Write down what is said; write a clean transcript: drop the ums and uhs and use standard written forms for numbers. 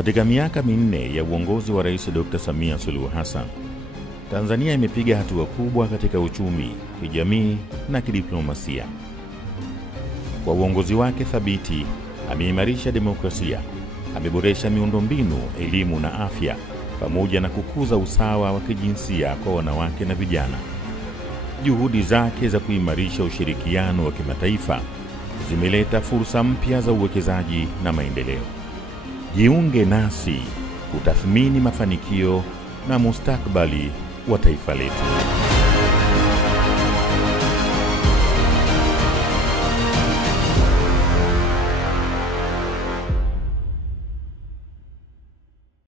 Katika miaka minne ya uongozi wa Rais Dr. Samia Suluhu Hassan, Tanzania imepiga hatua kubwa katika uchumi, kijamii na kidiplomasia. Kwa uongozi wake thabiti, ameimarisha demokrasia, ameboresha miundombinu, elimu na afya, pamoja na kukuza usawa wa kijinsia kwa wanawake na vijana. Juhudi zake za kuimarisha ushirikiano wa kimataifa zimeleta fursa mpya za uwekezaji na maendeleo. Jiunge nasi kutathmini mafanikio na mustakabali wa taifa letu.